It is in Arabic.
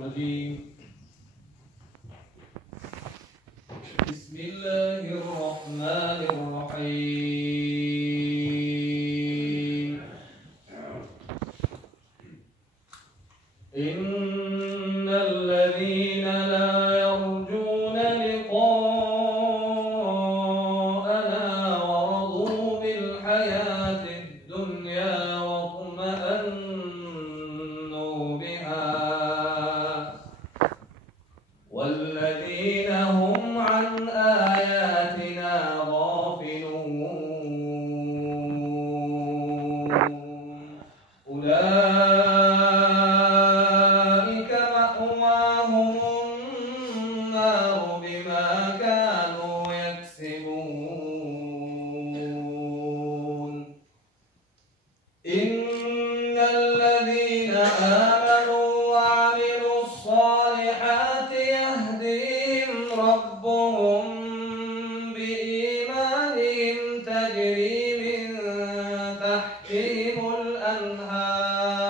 الرجيم. بسم الله الرحمن الرحيم. إن الذين لا يرجون لقاءنا ورضوا بالحياة الدنيا واطمأنوا بها والذين هم عن آياتنا غافلون أولئك مأواهم النار بما كانوا يكسبون. إن الذين آمنوا وعملوا الصالحات يهديهم ربهم بإيمانهم تجري من تحتهم الأنهار